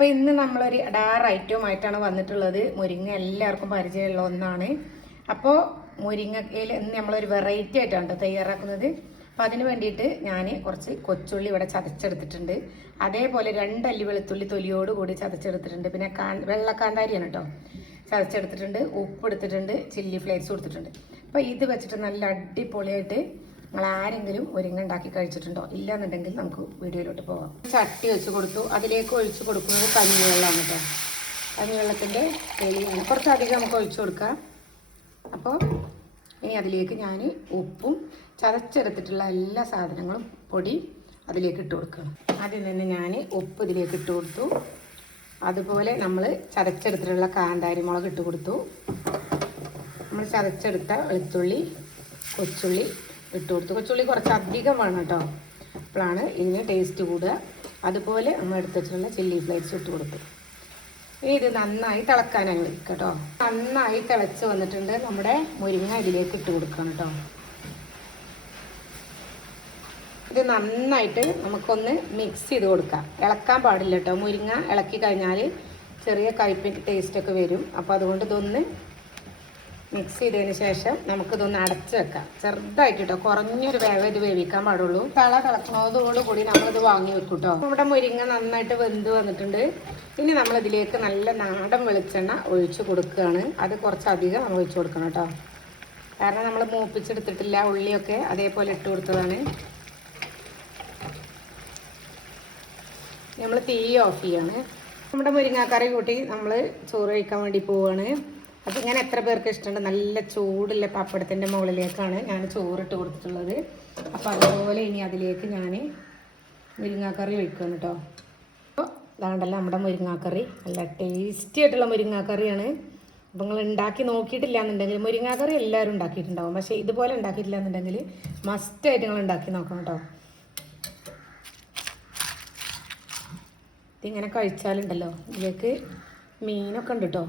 അപ്പോൾ ഇന്ന് നമ്മളൊരു ഐറ്റം ഐറ്റവുമായിട്ടാണ് വന്നിട്ടുള്ളത്. മുരിങ്ങ എല്ലാവർക്കും പരിചയമുള്ള ഒന്നാണ്. അപ്പോൾ മുരിങ്ങയിൽ ഇന്ന് നമ്മളൊരു വെറൈറ്റി ആയിട്ടാണ് തയ്യാറാക്കുന്നത്. അപ്പോൾ അതിന് വേണ്ടിയിട്ട് ഞാൻ കുറച്ച് കൊച്ചുള്ളി ഇവിടെ ചതച്ചെടുത്തിട്ടുണ്ട്. അതേപോലെ രണ്ടല്ലി വെളുത്തുള്ളി തൊലിയോട് കൂടി ചതച്ചെടുത്തിട്ടുണ്ട്. പിന്നെ കാ വെള്ളക്കാന്താരിയാണ് കേട്ടോ ചതച്ചെടുത്തിട്ടുണ്ട്. ഉപ്പ് എടുത്തിട്ടുണ്ട്. ചില്ലി ഫ്ലേക്സ് കൊടുത്തിട്ടുണ്ട്. അപ്പോൾ ഇത് വെച്ചിട്ട് നല്ല അടിപൊളിയായിട്ട് നിങ്ങൾ ആരെങ്കിലും ഒരുങ്ങ ഉണ്ടാക്കി കഴിച്ചിട്ടുണ്ടോ? ഇല്ലാന്നുണ്ടെങ്കിൽ നമുക്ക് വീഡിയോയിലോട്ട് പോകാം ചട്ടി വെച്ച് കൊടുത്തു. അതിലേക്ക് ഒഴിച്ച് കൊടുക്കുന്നത് കഞ്ഞിവെള്ളമാണ് കേട്ടോ. കഞ്ഞിവെള്ളത്തിന്റെ തെളിയാണ് കുറച്ചധികം നമുക്ക് ഒഴിച്ചു കൊടുക്കാം. അപ്പോൾ ഇനി അതിലേക്ക് ഞാൻ ഉപ്പും ചതച്ചെടുത്തിട്ടുള്ള എല്ലാ സാധനങ്ങളും പൊടി അതിലേക്ക് ഇട്ട് കൊടുക്കണം ആദ്യം തന്നെ ഞാൻ ഉപ്പ് ഇതിലേക്ക് ഇട്ട് കൊടുത്തു. അതുപോലെ നമ്മൾ ചതച്ചെടുത്തിട്ടുള്ള കാന്താരി മുളക് ഇട്ട് കൊടുത്തു. നമ്മൾ ചതച്ചെടുത്ത വെളുത്തുള്ളി കൊച്ചുള്ളി ഇട്ട് കൊടുത്തു കൊച്ചുള്ളി കുറച്ച് അധികം വേണം കേട്ടോ. അപ്പോഴാണ് ഇതിന് ടേസ്റ്റ് കൂടുക. അതുപോലെ നമ്മൾ എടുത്തിട്ടുള്ള ചില്ലി ഫ്ലേക്സ് ഇട്ട് കൊടുത്തു. ഇനി ഇത് നന്നായി തിളക്കാനാണ് കേട്ടോ. നന്നായി തിളച്ച് വന്നിട്ടുണ്ട് നമ്മുടെ മുരിങ്ങ ഇതിലേക്ക് ഇട്ട് കൊടുക്കണം കേട്ടോ. ഇത് നന്നായിട്ട് നമുക്കൊന്ന് മിക്സ് ചെയ്ത് കൊടുക്കാം. ഇളക്കാൻ പാടില്ല കേട്ടോ. മുരിങ്ങ ഇളക്കി കഴിഞ്ഞാൽ ചെറിയ കയ്പിന്റെ ടേസ്റ്റൊക്കെ വരും. അപ്പോൾ അതുകൊണ്ട് ഇതൊന്ന് മിക്സ് ചെയ്തതിന് ശേഷം നമുക്കിതൊന്ന് അടച്ചു വെക്കാം. ചെറുതായിട്ട് കേട്ടോ കുറഞ്ഞൊരു വേവ ഇത് വേവിക്കാൻ പാടുള്ളൂ. തള തിളക്കുന്നതോടു കൂടി നമ്മളിത് വാങ്ങി വെക്കും കേട്ടോ നമ്മുടെ മുരിങ്ങ നന്നായിട്ട് വെന്ത് വന്നിട്ടുണ്ട്. ഇനി നമ്മളിതിലേക്ക് നല്ല നാടൻ വെളിച്ചെണ്ണ ഒഴിച്ച് കൊടുക്കുകയാണ്. അത് കുറച്ചധികം നമ്മൾ ഒഴിച്ചു കൊടുക്കണം കേട്ടോ. കാരണം നമ്മൾ മൂപ്പിച്ചെടുത്തിട്ടില്ല ഉള്ളിയൊക്കെ അതേപോലെ ഇട്ട് കൊടുത്തതാണ്. നമ്മൾ തീ ഓഫ് ചെയ്യാണ്. നമ്മുടെ മുരിങ്ങാക്കറി കൂട്ടി നമ്മൾ ചോറ് കഴിക്കാൻ വേണ്ടി പോവുകയാണ് അപ്പം ഇങ്ങനെ എത്ര പേർക്ക് ഇഷ്ടമുണ്ട്? നല്ല ചൂടുള്ള പപ്പടത്തിന്റെ മുകളിലേക്കാണ് ഞാൻ ചോറിട്ട് കൊടുത്തിട്ടുള്ളത്. അപ്പോൾ അതുപോലെ ഇനി അതിലേക്ക് ഞാൻ മുരിങ്ങാക്കറി ഒഴിക്കുകയാണ് കേട്ടോ അപ്പോൾ അതാണ്ടല്ല നമ്മുടെ മുരിങ്ങാക്കറി. നല്ല ടേസ്റ്റി ആയിട്ടുള്ള മുരിങ്ങാക്കറിയാണ്. അപ്പോൾ നിങ്ങൾ ഉണ്ടാക്കി നോക്കിയിട്ടില്ല എന്നുണ്ടെങ്കിൽ മുരിങ്ങാക്കറി എല്ലാവരും ഉണ്ടാക്കിയിട്ടുണ്ടാവും. പക്ഷേ ഇതുപോലെ ഉണ്ടാക്കിയിട്ടില്ല എന്നുണ്ടെങ്കിൽ മസ്റ്റായിട്ട് നിങ്ങൾ ഉണ്ടാക്കി നോക്കണം കേട്ടോ ഇതിങ്ങനെ കഴിച്ചാലുണ്ടല്ലോ. ഇതിലേക്ക് മീനൊക്കെ ഉണ്ട് കേട്ടോ